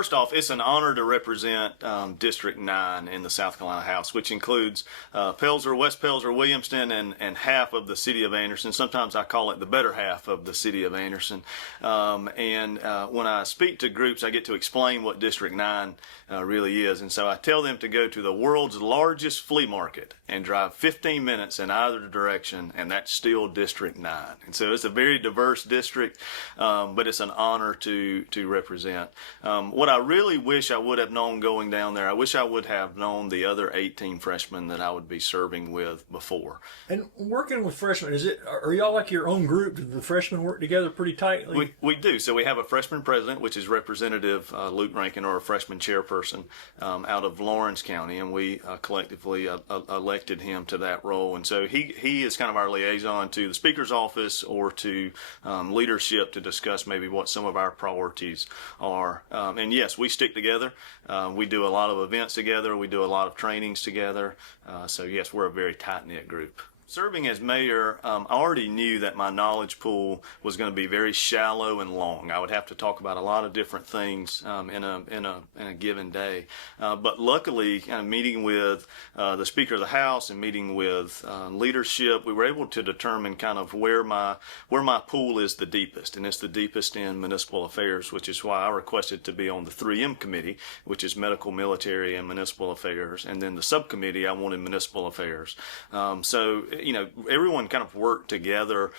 first off, it's an honor to represent District 9 in the South Carolina House, which includes Pelzer, West Pelzer, Williamston, and half of the city of Anderson. Sometimes I call it the better half of the city of Anderson. When I speak to groups, I get to explain what District 9 really is. And so I tell them to go to the world's largest flea market and drive 15 minutes in either direction, and that's still District 9. And so it's a very diverse district, but it's an honor to represent. What I really wish I would have known going down there, I wish I would have known the other 18 freshmen that I would be serving with before. And working with freshmen, are y'all like your own group? Do the freshmen work together pretty tightly? We do. So we have a freshman president, which is Representative Luke Rankin, or a freshman chairperson out of Lawrence County, and we collectively elected him to that role. And so he is kind of our liaison to the Speaker's office or to leadership to discuss maybe what some of our priorities are. And yes, we stick together. We do a lot of events together. We do a lot of trainings together. So yes, we're a very tight-knit group. Serving as mayor, I already knew that my knowledge pool was going to be very shallow and long. I would have to talk about a lot of different things in a given day. But luckily, kind of meeting with the Speaker of the House and meeting with leadership, we were able to determine kind of where my pool is the deepest, and it's the deepest in municipal affairs, which is why I requested to be on the 3M committee, which is medical, military, and municipal affairs, and then the subcommittee I wanted municipal affairs. So everyone kind of worked together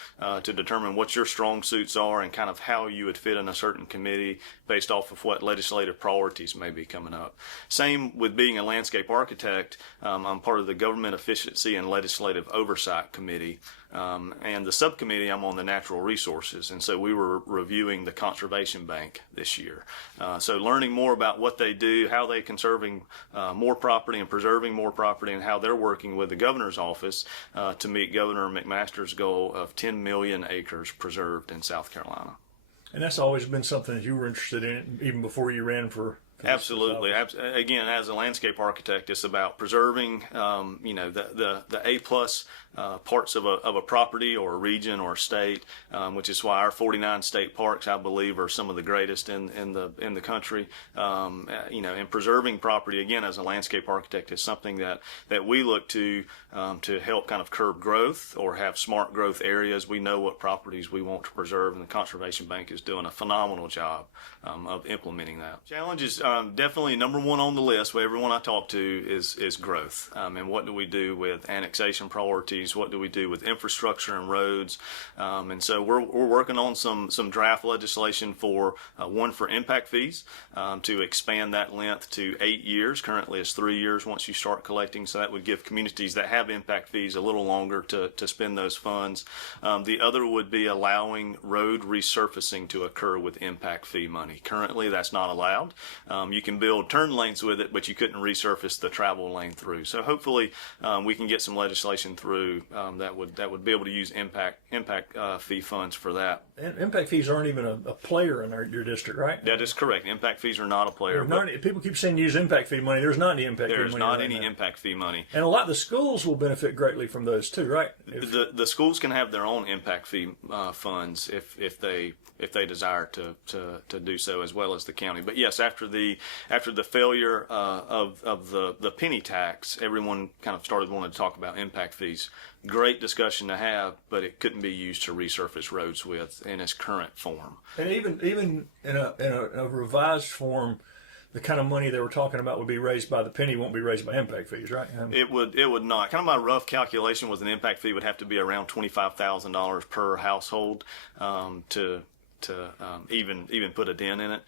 to determine what your strong suits are and kind of how you would fit in a certain committee based off of what legislative priorities may be coming up. Same with being a landscape architect. I'm part of the Government Efficiency and Legislative Oversight Committee. And the subcommittee, I'm on the natural resources, and so we were reviewing the conservation bank this year. So learning more about what they do, how they're conserving more property and preserving more property, and how they're working with the governor's office to meet Governor McMaster's goal of 10 million acres preserved in South Carolina. And that's always been something that you were interested in, even before you ran for Absolutely. Again, as a landscape architect, it's about preserving, the A+ parts of a property or a region or a state, which is why our 49 state parks, I believe, are some of the greatest in the country. And preserving property, again, as a landscape architect, is something that we look to help kind of curb growth or have smart growth areas. We know what properties we want to preserve, and the Conservation Bank is doing a phenomenal job of implementing that. Challenges. Definitely number one on the list with everyone I talk to is growth. And what do we do with annexation priorities? What do we do with infrastructure and roads? And so we're working on some draft legislation for impact fees to expand that length to 8 years. Currently it's 3 years once you start collecting. So that would give communities that have impact fees a little longer to spend those funds. The other would be allowing road resurfacing to occur with impact fee money. Currently that's not allowed. You can build turn lanes with it, but you couldn't resurface the travel lane through. So hopefully we can get some legislation through that would be able to use impact fee funds for that. And impact fees aren't even a player in your district, right? That is correct. Impact fees are not a player. People keep saying use impact fee money. There's not any impact fee money. There's not any impact fee money. And a lot of the schools will benefit greatly from those too, right? The schools can have their own impact fee funds if they desire to do so, as well as the county. But yes, after the failure of the penny tax, everyone kind of started wanting to talk about impact fees. Great discussion to have, but it couldn't be used to resurface roads with in its current form. And even in a revised form, the kind of money they were talking about would be raised by the penny, won't be raised by impact fees, right? It would not. Kind of my rough calculation was an impact fee would have to be around $25,000 per household to even put a dent in it.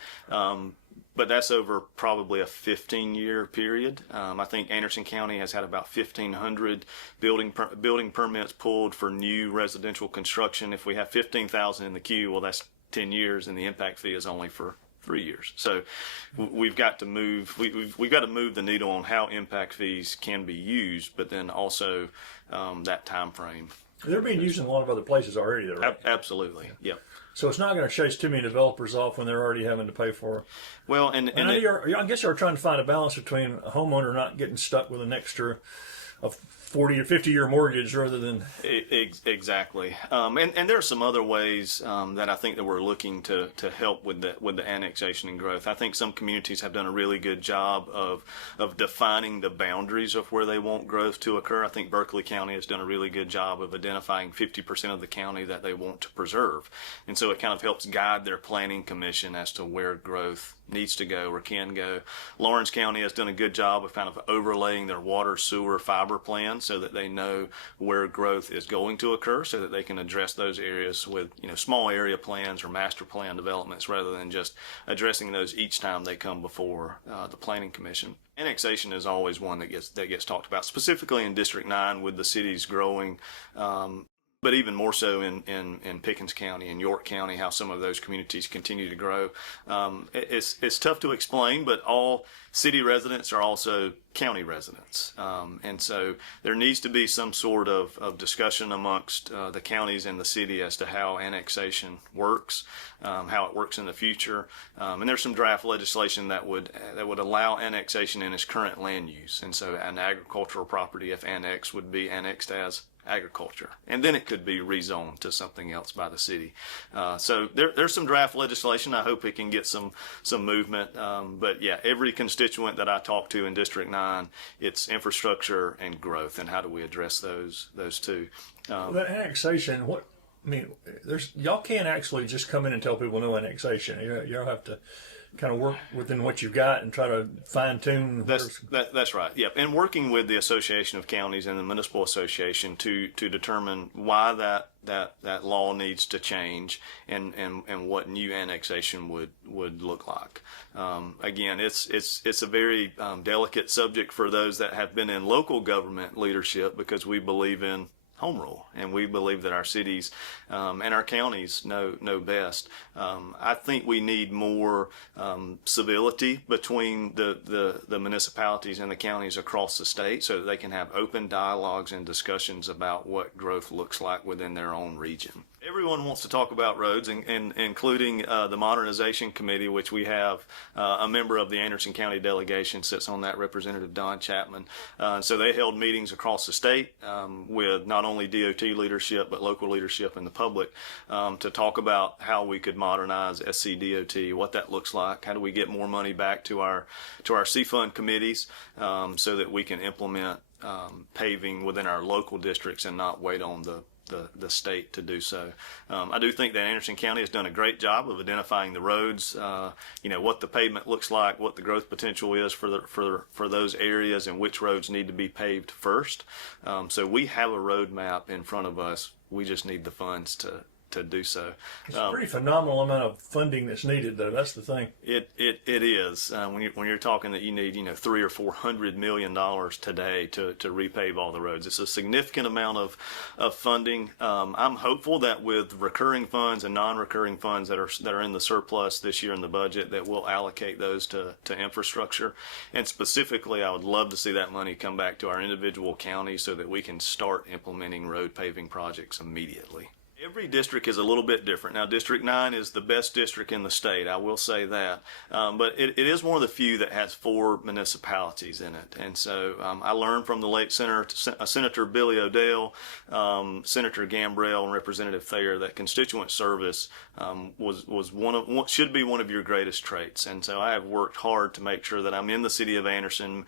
But that's over probably a 15-year period. I think Anderson County has had about 1,500 building permits pulled for new residential construction. If we have 15,000 in the queue, well, that's 10 years, and the impact fee is only for 3 years. So we've got to move. We've got to move the needle on how impact fees can be used, but then also that time frame. They're being used in a lot of other places already, though, right? Absolutely. Yep. So it's not going to chase too many developers off when they're already having to pay for it. Well, and I guess you're trying to find a balance between a homeowner not getting stuck with an extra of 40 or 50-year mortgage rather than. Exactly. And there are some other ways that I think that we're looking to help with the annexation and growth. I think some communities have done a really good job of defining the boundaries of where they want growth to occur. I think Berkeley County has done a really good job of identifying 50% of the county that they want to preserve. And so it kind of helps guide their planning commission as to where growth needs to go or can go. Lawrence County has done a good job of kind of overlaying their water, sewer, fiber plan so that they know where growth is going to occur, so that they can address those areas with small area plans or master plan developments rather than just addressing those each time they come before the planning commission. Annexation is always one that gets talked about, specifically in District 9 with the cities growing. But even more so in Pickens County and York County, how some of those communities continue to grow. It's tough to explain, but all city residents are also county residents. And so there needs to be some sort of discussion amongst the counties and the city as to how annexation works, how it works in the future. And there's some draft legislation that would allow annexation in its current land use. And so an agricultural property, if annexed, would be annexed as agriculture, and then it could be rezoned to something else by the city. So there's some draft legislation. I hope it can get some movement. But yeah, every constituent that I talk to in District 9, it's infrastructure and growth, and how do we address those two? Well, that annexation, y'all can't actually just come in and tell people no annexation. Y'all have to kind of work within what you've got and try to fine tune. That's right. Yep. And working with the Association of Counties and the Municipal Association to determine why that law needs to change and what new annexation would look like. Again, it's a very delicate subject for those that have been in local government leadership, because we believe in home rule, and we believe that our cities and our counties know best. I think we need more civility between the municipalities and the counties across the state, so that they can have open dialogues and discussions about what growth looks like within their own region. Everyone wants to talk about roads, including the Modernization Committee, which we have a member of the Anderson County Delegation sits on that, Representative Don Chapman. So they held meetings across the state with not only DOT leadership but local leadership and the public to talk about how we could modernize SCDOT, what that looks like, how do we get more money back to our C-Fund committees so that we can implement paving within our local districts and not wait on the state to do so. I do think that Anderson County has done a great job of identifying the roads, what the pavement looks like, what the growth potential is for those areas, and which roads need to be paved first. So we have a roadmap in front of us. We just need the funds to do so. It's a pretty phenomenal amount of funding that's needed, though. That's the thing. It is when you're talking that you need $300 or $400 million today to repave all the roads. It's a significant amount of funding. I'm hopeful that with recurring funds and non-recurring funds that are in the surplus this year in the budget, that we'll allocate those to infrastructure. And specifically, I would love to see that money come back to our individual counties so that we can start implementing road paving projects immediately. Every district is a little bit different. Now, District 9 is the best district in the state, I will say that. But it is one of the few that has 4 municipalities in it. And so I learned from the late Senator Billy O'Dell, Senator Gambrell, and Representative Thayer that constituent service should be one of your greatest traits. And so I have worked hard to make sure that I'm in the city of Anderson,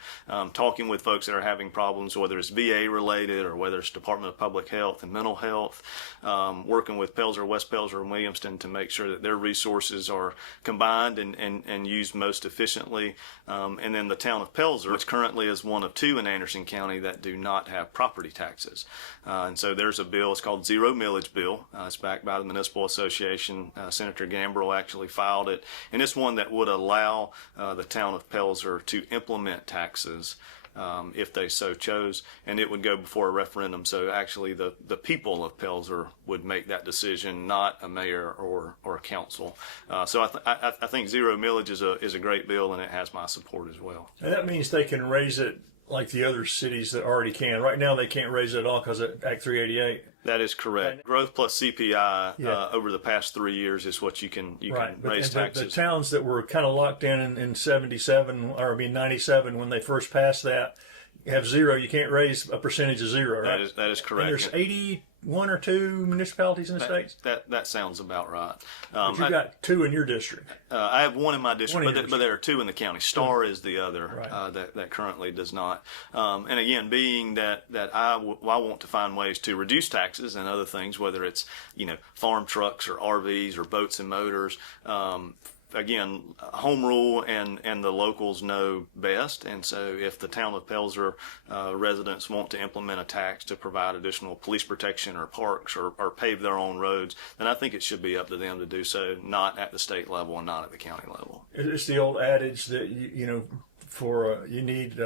talking with folks that are having problems, whether it's VA related or whether it's Department of Public Health and mental health, working with Pelzer, West Pelzer, and Williamston to make sure that their resources are combined and used most efficiently. And then the town of Pelzer, which currently is one of 2 in Anderson County that do not have property taxes. And so there's a bill, it's called Zero Millage Bill. It's backed by the Municipal Association. Senator Gambrell actually filed it. And it's one that would allow the town of Pelzer to implement taxes if they so chose, and it would go before a referendum. So actually the people of Pelzer would make that decision, not a mayor or a council. So I think zero millage is a great bill, and it has my support as well. And that means they can raise it like the other cities that already can. Right now they can't raise it at all because of Act 388. That is correct. Growth plus CPI over the past 3 years is what you can raise taxes. The towns that were kind of locked in 77, or 97 when they first passed that, have zero, you can't raise a percentage of zero, right? That is correct. And there's 81 or 2 municipalities in the states? That sounds about right. But you've got 2 in your district. I have 1 in my district, but there are 2 in the county. Star is the other Right. that currently does not. And again, being that I want to find ways to reduce taxes and other things, whether it's farm trucks or RVs or boats and motors. Again, home rule and the locals know best. And so if the town of Pelzer residents want to implement a tax to provide additional police protection or parks or pave their own roads, then I think it should be up to them to do so, not at the state level and not at the county level. It's the old adage that, you need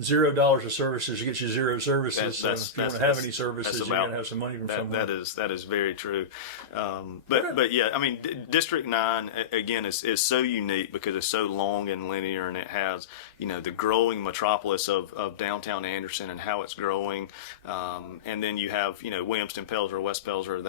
$0 of services to get you 0 services. So if you want to have any services, you're going to have some money from somewhere. That is very true. But yeah, I mean, District 9 again is so unique because it's so long and linear, and it has the growing metropolis of downtown Anderson and how it's growing, and then you have Williamston, Pelzer, West Pelzer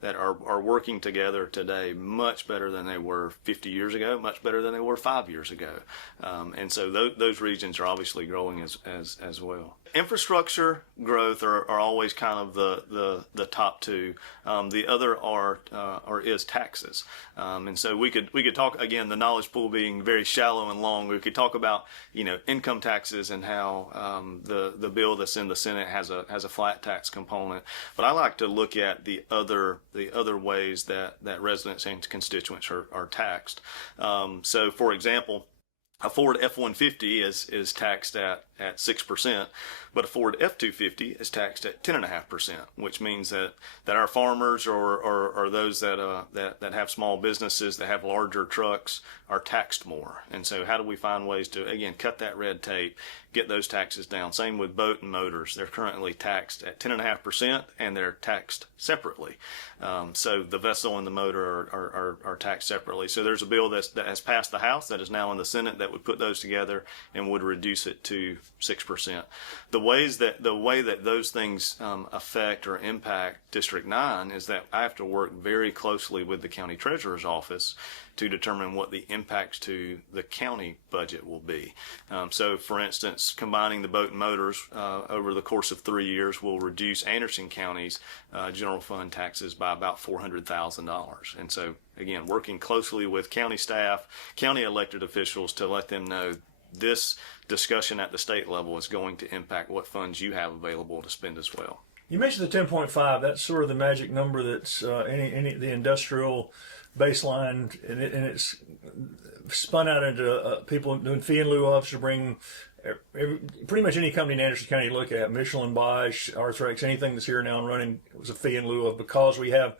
that are working together today much better than they were 50 years ago, much better than they were 5 years ago, and so those regions are obviously growing as well. Infrastructure growth are always kind of the top 2. The other is taxes, and so we could talk again, the knowledge pool being very shallow and long. We could talk about income taxes and how the bill that's in the Senate has a flat tax component. But I like to look at the other ways that residents and constituents are taxed. So for example, a Ford F-150 is taxed at 6%, but a Ford F-250 is taxed at 10.5%, which means that our farmers or those that have small businesses that have larger trucks are taxed more. And so how do we find ways to, again, cut that red tape, get those taxes down? Same with boat and motors. They're currently taxed at 10.5%, and they're taxed separately. So the vessel and the motor are taxed separately. So there's a bill that has passed the House that is now in the Senate that would put those together and would reduce it to 6%. The way that those things affect or impact District 9 is that I have to work very closely with the county treasurer's office to determine what the impacts to the county budget will be. So for instance, combining the boat and motors over the course of 3 years will reduce Anderson County's general fund taxes by about $400,000. And so again, working closely with county staff, county elected officials to let them know this discussion at the state level is going to impact what funds you have available to spend as well. You mentioned the 10.5. That's sort of the magic number that's the industrial baseline, and it's spun out into people doing fee in lieu of to bring pretty much any company in Anderson County you look at, Michelin, Bosch, Arthrex, anything that's here now and running was a fee in lieu of, because we have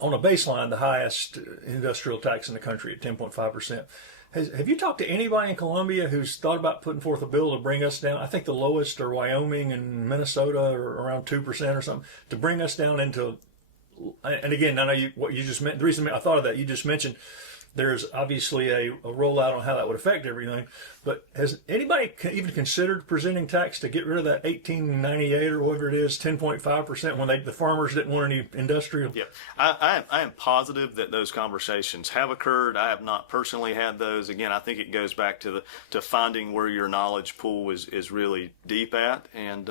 on a baseline the highest industrial tax in the country at 10.5%. Have you talked to anybody in Columbia who's thought about putting forth a bill to bring us down? I think the lowest are Wyoming and Minnesota, or around 2% or something, to bring us down into. And again, I know what you just meant. The reason I thought of that, you just mentioned there's obviously a rollout on how that would affect everything. But has anybody even considered presenting tax to get rid of that 1898 or whatever it is, 10.5%, when the farmers didn't want any industrial? Yeah, I am positive that those conversations have occurred. I have not personally had those. Again, I think it goes back to finding where your knowledge pool is really deep at, and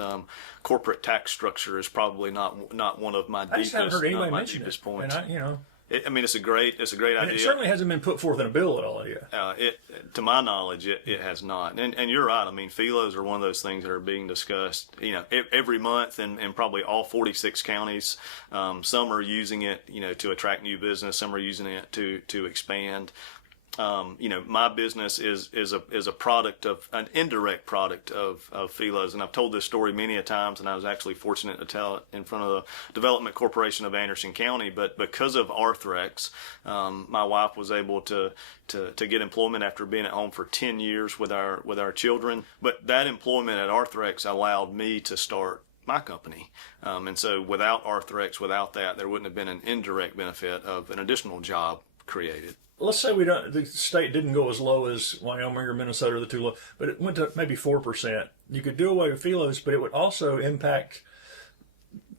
corporate tax structure is probably not one of my I just haven't heard anybody mention deepest it. points. And it's a great idea. It certainly hasn't been put forth in a bill at all yet. To my knowledge, it has not. And you're right. I mean, FILOs are one of those things that are being discussed, every month in probably all 46 counties. Some are using it, to attract new business. Some are using it to expand. My business is a product of an indirect product of FILOs, and I've told this story many a times, and I was actually fortunate to tell it in front of the Development Corporation of Anderson County. But because of Arthrex, my wife was able to get employment after being at home for 10 years with our children. But that employment at Arthrex allowed me to start my company. And so without Arthrex, without that, there wouldn't have been an indirect benefit of an additional job created. Let's say the state didn't go as low as Wyoming or Minnesota, the two low, but it went to maybe 4%. You could do away with FILOs, but it would also impact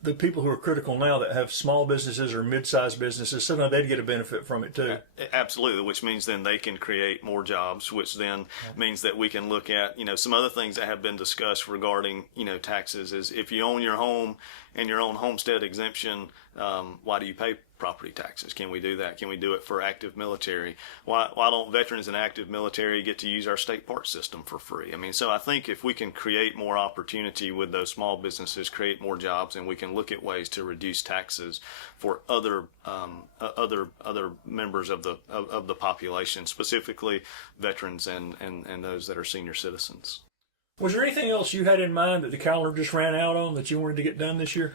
the people who are critical now that have small businesses or mid-sized businesses, somehow they'd get a benefit from it too. Absolutely, which means then they can create more jobs, which then means that we can look at, some other things that have been discussed regarding, taxes is if you own your home and your own homestead exemption, why do you pay property taxes? Can we do that? Can we do it for active military? Why don't veterans and active military get to use our state park system for free? So I think if we can create more opportunity with those small businesses, create more jobs, and we can look at ways to reduce taxes for other members of the population, specifically veterans and those that are senior citizens. Was there anything else you had in mind that the calendar just ran out on that you wanted to get done this year?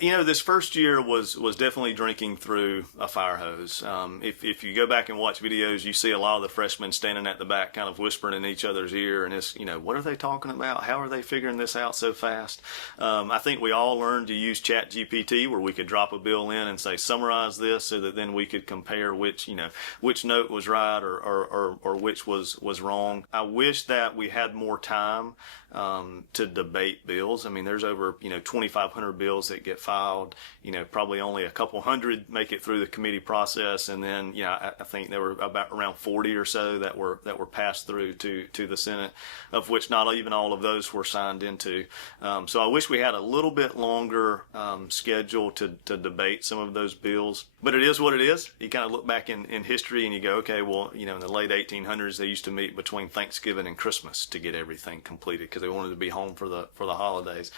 This first year was definitely drinking through a fire hose. If you go back and watch videos, you see a lot of the freshmen standing at the back kind of whispering in each other's ear, and it's, what are they talking about? How are they figuring this out so fast? I think we all learned to use ChatGPT, where we could drop a bill in and say, summarize this, so that then we could compare which note was right or which was wrong. I wish that we had more time to debate bills. There's over 2,500 bills that get filed. Probably only a couple hundred make it through the committee process, and then I think there were around 40 or so that were passed through to the Senate, of which not even all of those were signed into. So I wish we had a little bit longer schedule to debate some of those bills. But it is what it is. You kind of look back in history and you go, okay, well, in the late 1800s, they used to meet between Thanksgiving and Christmas to get everything completed because they wanted to be home for the holidays.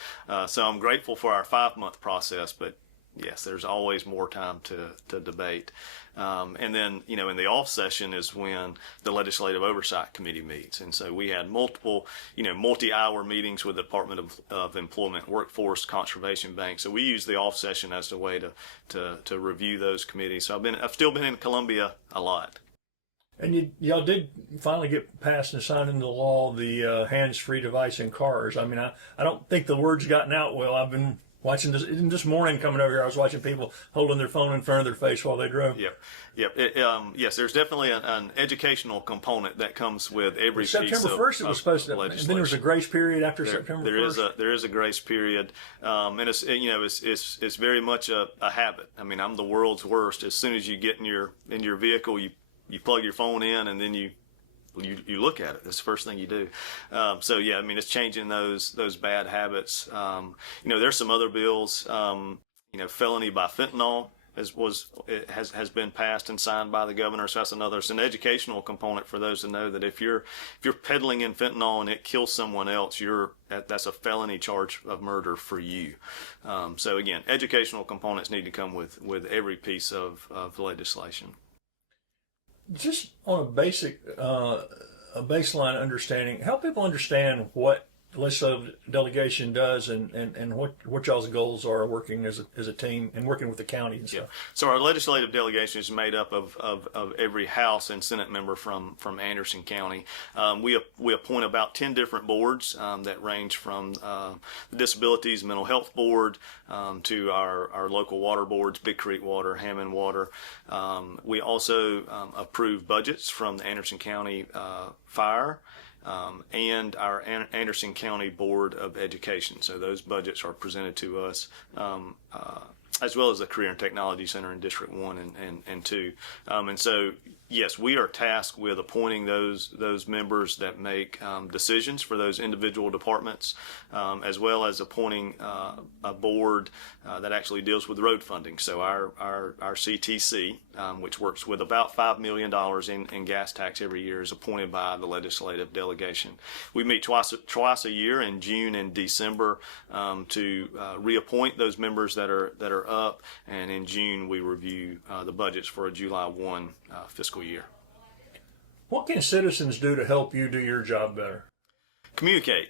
So I'm grateful for our 5-month process, but yes, there's always more time to debate. And then, in the off session is when the Legislative Oversight Committee meets. And so we had multiple, multi-hour meetings with the Department of Employment, Workforce, Conservation Bank. So we use the off session as a way to review those committees. So I've still been in Columbia a lot. And y'all did finally get passed and signed into law the hands-free device in cars. I don't think the word's gotten out well. I've been watching this morning coming over here. I was watching people holding their phone in front of their face while they drove. Yep. Yes, there's definitely an educational component that comes with every piece of September 1st it was supposed to, and then there was a grace period after September 1st. There is a grace period, and it's very much a habit. I'm the world's worst. As soon as you get in your vehicle, you plug your phone in, and then you look at it. That's the first thing you do. So yeah, it's changing those bad habits. There's some other bills. Felony by fentanyl has been passed and signed by the governor. So it's an educational component for those to know that if you're peddling in fentanyl and it kills someone else, that's a felony charge of murder for you. So again, educational components need to come with every piece of legislation. Just on a baseline understanding, help people understand what the legislative delegation does and what y'all's goals are working as a team and working with the county and stuff. Yeah. So our legislative delegation is made up of every House and Senate member from Anderson County. We appoint about 10 different boards that range from the Disabilities Mental Health Board to our local water boards, Big Creek Water, Hammond Water. We also approve budgets from the Anderson County Fire and our Anderson County Board of Education. So those budgets are presented to us, as well as the Career and Technology Center in District 1 and 2. And so, yes, we are tasked with appointing those members that make decisions for those individual departments, as well as appointing a board that actually deals with road funding. So our CTC, which works with about $5 million in gas tax every year, is appointed by the legislative delegation. We meet twice a year in June and December to reappoint those members that are up, and in June we review the budgets for a July 1 fiscal year. What can citizens do to help you do your job better? Communicate.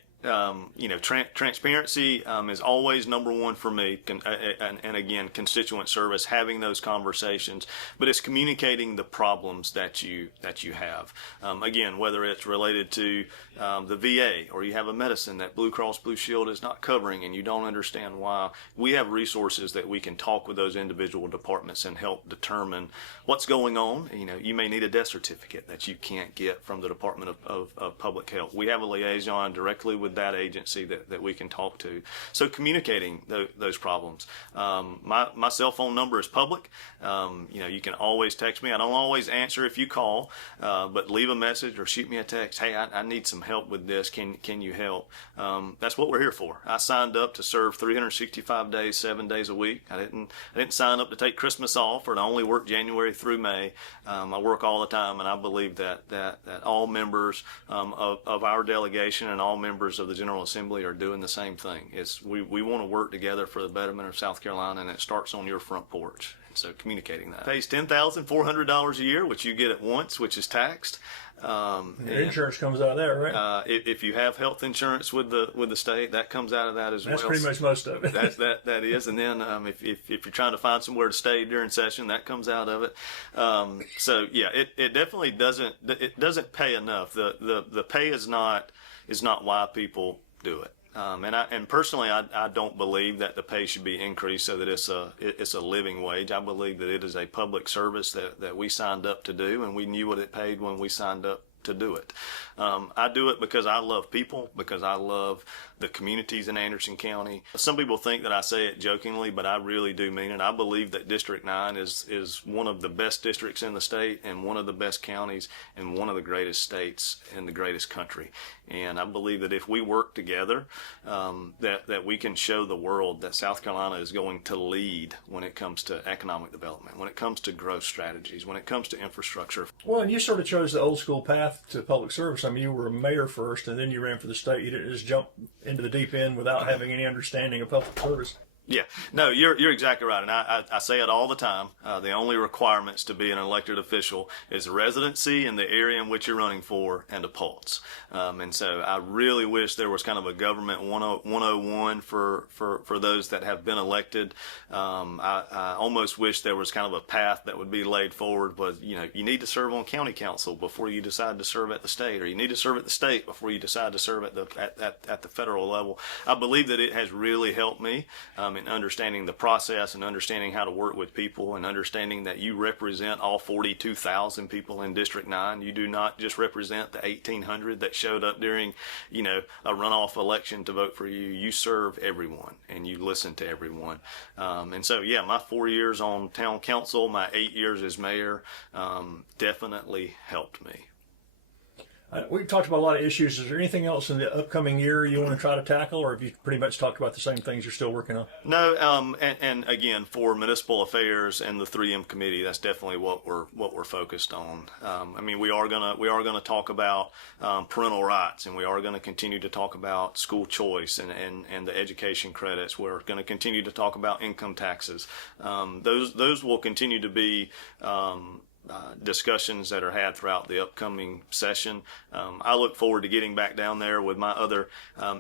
Transparency is always number one for me, and again, constituent service, having those conversations, but it's communicating the problems that you have. Again, whether it's related to the VA, or you have a medicine that Blue Cross Blue Shield is not covering and you don't understand why, we have resources that we can talk with those individual departments and help determine what's going on. You may need a death certificate that you can't get from the Department of Public Health. We have a liaison directly with with that agency that we can talk to. So communicating those problems. My cell phone number is public. You can always text me. I don't always answer if you call, but leave a message or shoot me a text. Hey, I need some help with this. Can you help? That's what we're here for. I signed up to serve 365 days, 7 days a week. I didn't sign up to take Christmas off or to only work January through May. I work all the time, and I believe that all members of our delegation and all members of the General Assembly are doing the same thing. We want to work together for the betterment of South Carolina, and it starts on your front porch. So communicating that. Pays $10,400 a year, which you get at once, which is taxed. Your insurance comes out of there, right? If you have health insurance with the state, that comes out of that as well. That's pretty much most of it. That is, and then if you're trying to find somewhere to stay during session, that comes out of it. So yeah, it definitely doesn't pay enough. The pay is not why people do it. And personally, I don't believe that the pay should be increased so that it's a living wage. I believe that it is a public service that we signed up to do, and we knew what it paid when we signed up to do it. I do it because I love people, because I love the communities in Anderson County. Some people think that I say it jokingly, but I really do mean it. I believe that District 9 is one of the best districts in the state and one of the best counties and one of the greatest states in the greatest country. And I believe that if we work together, that we can show the world that South Carolina is going to lead when it comes to economic development, when it comes to growth strategies, when it comes to infrastructure. Well, and you sort of chose the old school path to public service. I mean, you were a mayor first, and then you ran for the state. You didn't just jump into the deep end without having any understanding of public service. Yeah, no, you're exactly right, and I say it all the time. The only requirements to be an elected official is residency in the area in which you're running for and a pulse. And so I really wish there was kind of a government 101 for those that have been elected. I almost wish there was kind of a path that would be laid forward. But you need to serve on county council before you decide to serve at the state, or you need to serve at the state before you decide to serve at the federal level. I believe that it has really helped me. In understanding the process and understanding how to work with people and understanding that you represent all 42,000 people in District 9. You do not just represent the 1,800 that showed up during, a runoff election to vote for you. You serve everyone and you listen to everyone. And so, yeah, my 4 years on town council, my 8 years as mayor, definitely helped me. We've talked about a lot of issues. Is there anything else in the upcoming year you want to try to tackle, or have you pretty much talked about the same things you're still working on? No, and again, for municipal affairs and the 3M committee, that's definitely what we're focused on. We are gonna talk about parental rights, and we are going to continue to talk about school choice and the education credits. We're going to continue to talk about income taxes. Those will continue to be discussions that are had throughout the upcoming session. I look forward to getting back down there with my other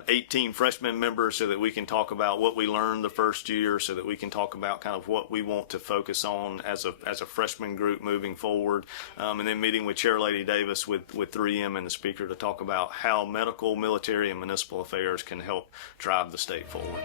18 freshman members so that we can talk about what we learned the first year, so that we can talk about kind of what we want to focus on as a freshman group moving forward, and then meeting with Chair Lady Davis with 3M and the Speaker to talk about how medical, military, and municipal affairs can help drive the state forward.